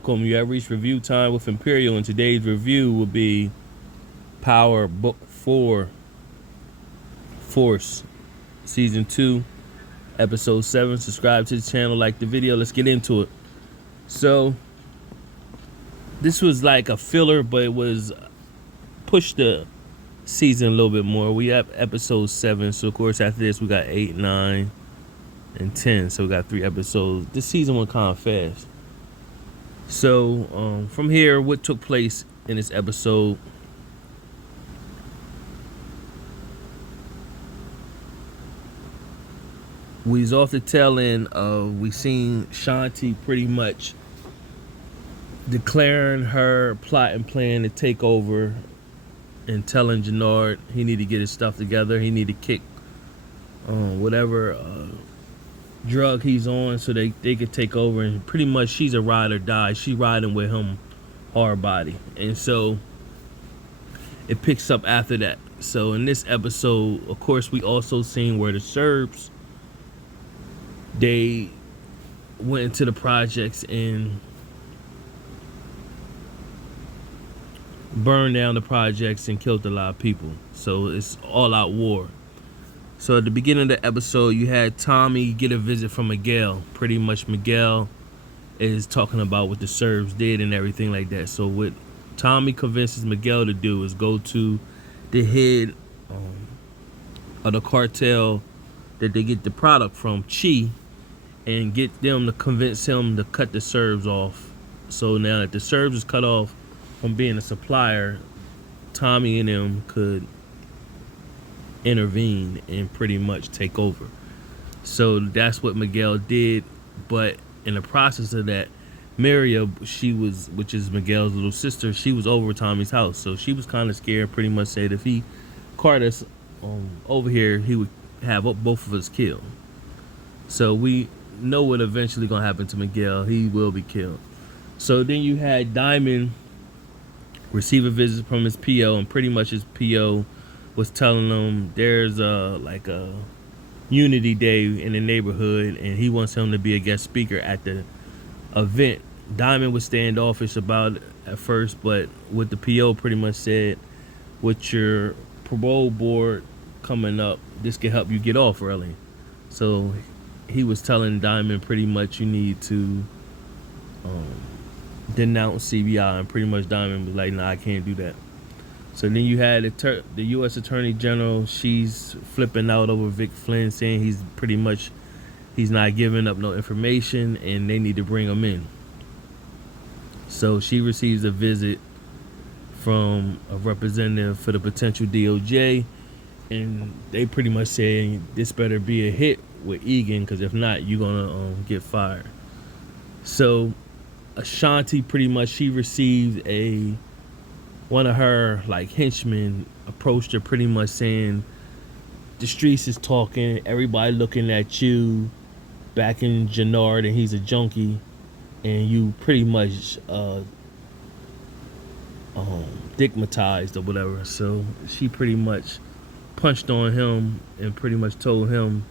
welcome. You have reached review time with Imperial, and today's review will be Power Book 4, Force, Season 2, Episode 7. Subscribe to the channel, like the video. Let's get into it. So, this was like a filler, but it was pushed the season a little bit more. We have Episode 7, so of course after this we got 8, 9, and 10. So we got 3 episodes. This season went kind of fast. So from here, what took place in this episode? We's off the tail end of we seen Shanti pretty much declaring her plot and plan to take over and telling Jannard he need to get his stuff together. He need to kick whatever drug he's on so they could take over, and pretty much she's a ride or die. She riding with him hard body. And so it picks up after that. So in this episode, of course, we also seen where the Serbs, they went into the projects and burned down the projects and killed a lot of people. So it's all out war. So at the beginning of the episode, you had Tommy get a visit from Miguel. Pretty much Miguel is talking about what the Serbs did and everything like that. So what Tommy convinces Miguel to do is go to the head of the cartel that they get the product from, Chi, and get them to convince him to cut the Serbs off. So now that the Serbs is cut off from being a supplier, Tommy and them could intervene and pretty much take over. So that's what Miguel did. But in the process of that, Maria, which is Miguel's little sister, she was over Tommy's house. So she was kind of scared, pretty much said if he caught us over here, he would have both of us killed. So we know what eventually gonna happen to Miguel. He will be killed. So then you had Diamond receive a visit from his PO, and pretty much his PO was telling them there's like a unity day in the neighborhood, and he wants him to be a guest speaker at the event. Diamond was standoffish about it at first, but what the PO pretty much said, with your parole board coming up, this can help you get off early. So he was telling Diamond pretty much you need to denounce CBI, and pretty much Diamond was like, nah, I can't do that. So then you had the U.S. Attorney General. She's flipping out over Vic Flynn, saying he's not giving up no information, and they need to bring him in. So she receives a visit from a representative for the potential DOJ, and they pretty much saying this better be a hit with Egan, because if not, you're gonna get fired. So Ashanti pretty much, she received one of her like henchmen approached her pretty much saying the streets is talking, everybody looking at you back in Jannard, and he's a junkie, and you pretty much stigmatized or whatever. So she pretty much punched on him and pretty much told him,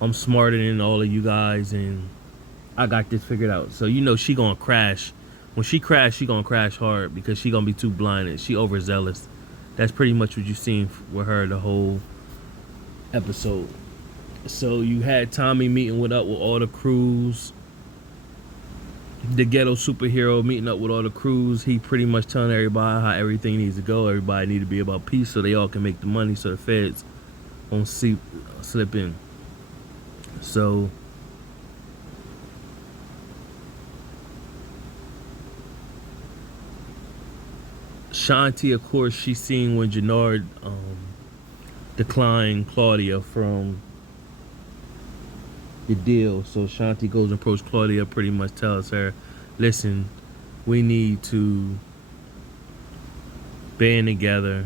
I'm smarter than all of you guys and I got this figured out. So you know she gonna crash. When she crash, she gonna crash hard because she gonna be too blinded. She overzealous. That's pretty much what you've seen with her the whole episode. So you had Tommy meeting with all the crews. The ghetto superhero meeting up with all the crews. He pretty much telling everybody how everything needs to go. Everybody need to be about peace so they all can make the money so the feds won't slip in. So Shanti, of course, she's seen when Jannard declined Claudia from the deal. So Shanti goes and approaches Claudia, pretty much tells her, listen, we need to band together.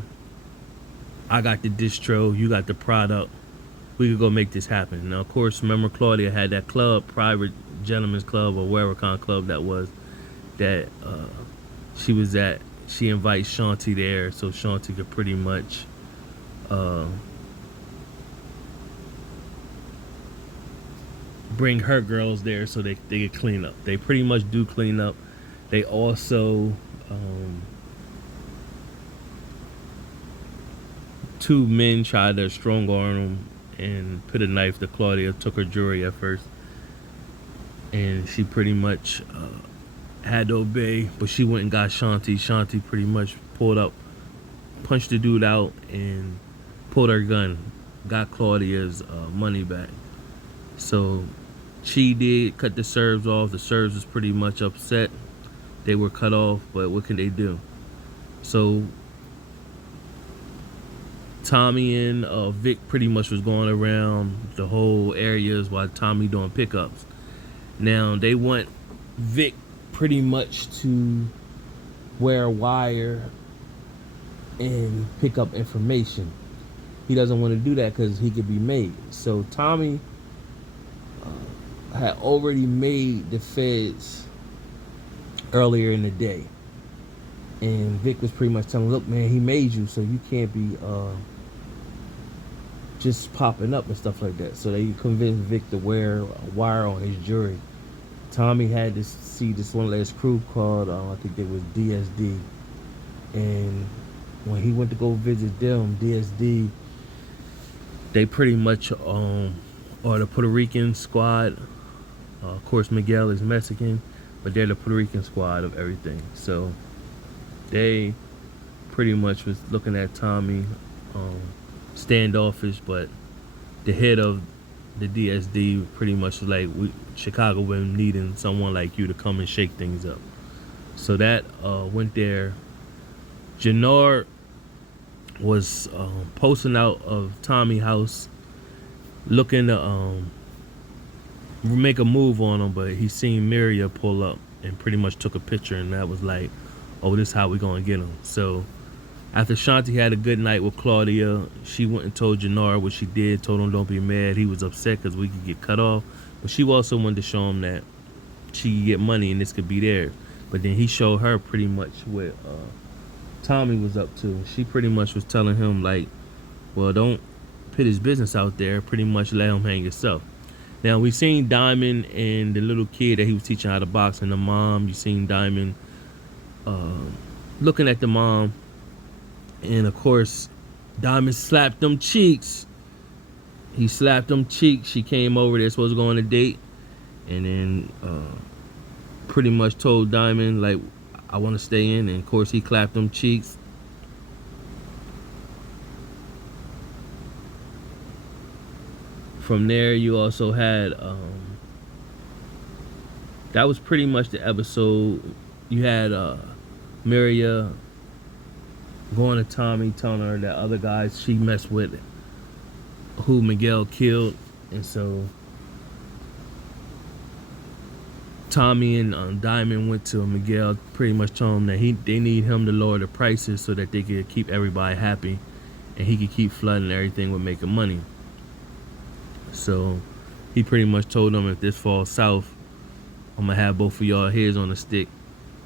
I got the distro, you got the product. We could go make this happen. Now, of course, remember Claudia had that club, private gentleman's club or wherever kind of club that was, that she was at. She invites Shanti there so Shanti could pretty much bring her girls there so they could clean up. They pretty much do clean up. They also two men tried to strong arm him and put a knife to Claudia. Took her jewelry at first, and she pretty much had to obey. But she went and got Shanti. Shanti pretty much pulled up, punched the dude out, and pulled her gun. Got Claudia's money back. So she did cut the serves off. The serves was pretty much upset. They were cut off, but what can they do? So Tommy and Vic pretty much was going around the whole areas while Tommy doing pickups. Now they want Vic pretty much to wear a wire and pick up information. He doesn't want to do that because he could be made. So Tommy had already made the feds earlier in the day, and Vic was pretty much telling him, look man, he made you, so you can't be just popping up and stuff like that. So they convinced Vic to wear a wire on his jewelry. Tommy had to see this one last crew called I think it was DSD, and when he went to go visit them, DSD, they pretty much are the Puerto Rican squad. Of course Miguel is Mexican, but they're the Puerto Rican squad of everything. So they pretty much was looking at Tommy standoffish, but the head of the DSD pretty much was like, Chicago been needing someone like you to come and shake things up. So that went there. Jannard was posting out of Tommy's house looking to make a move on him, but he seen Miria pull up and pretty much took a picture, and that was like, oh, this is how we gonna get him. So after Shanti had a good night with Claudia, she went and told Jannard what she did, told him don't be mad. He was upset because we could get cut off, but she also wanted to show him that she could get money and this could be theirs. But then he showed her pretty much what Tommy was up to. She pretty much was telling him like, well, don't put his business out there, pretty much let him hang yourself. Now we seen Diamond and the little kid that he was teaching how to box, and the mom. You seen Diamond looking at the mom, and of course Diamond slapped them cheeks. He slapped them cheeks. She came over there, supposed to go on a date, and then pretty much told Diamond like, I want to stay in, and of course he clapped them cheeks. From there you also had that was pretty much the episode. You had Miria going to Tommy, telling her that other guys she messed with who Miguel killed, and so Tommy and Diamond went to Miguel, pretty much told him that they need him to lower the prices so that they could keep everybody happy and he could keep flooding everything with making money. So he pretty much told them, if this falls south, I'm gonna have both of y'all heads on a stick.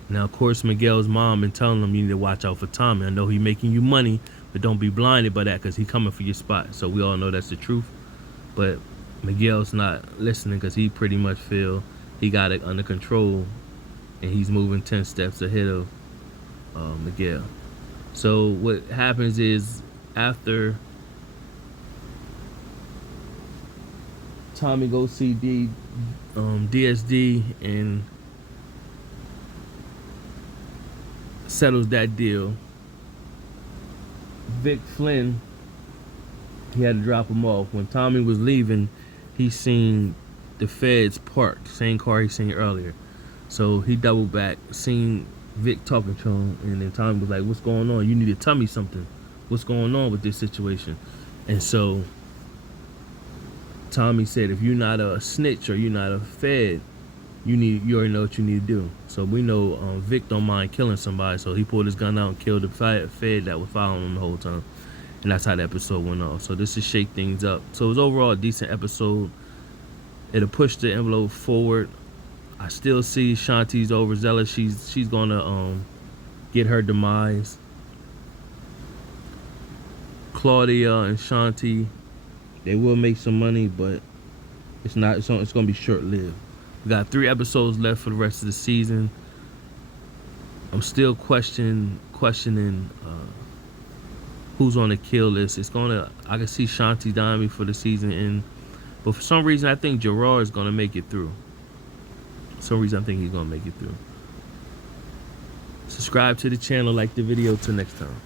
Now of course Miguel's mom been telling him, you need to watch out for Tommy. I know he making you money, but don't be blinded by that because he coming for your spot. So we all know that's the truth, but Miguel's not listening because he pretty much feel he got it under control and he's moving 10 steps ahead of Miguel. So what happens is, after Tommy goes see DSD and settles that deal, Vic Flynn, he had to drop him off. When Tommy was leaving, he seen the feds parked, same car he seen earlier. So he doubled back, seen Vic talking to him, and then Tommy was like, what's going on? You need to tell me something. What's going on with this situation? And so Tommy said, if you're not a snitch or you're not a fed, you already know what you need to do. So we know Vic don't mind killing somebody, so he pulled his gun out and killed the fed that was following him the whole time. And that's how the episode went off. So this is Shake Things Up. So it was overall a decent episode. It'll push the envelope forward. I still see Shanti's overzealous. She's gonna get her demise. Claudia and Shanti, they will make some money, but it's gonna be short-lived. We got 3 episodes left for the rest of the season. I'm still questioning who's on the kill list. I can see Shanti dying before the season end, but for some reason I think Gerard is gonna make it through. For some reason I think he's gonna make it through. Subscribe to the channel, like the video. Till next time.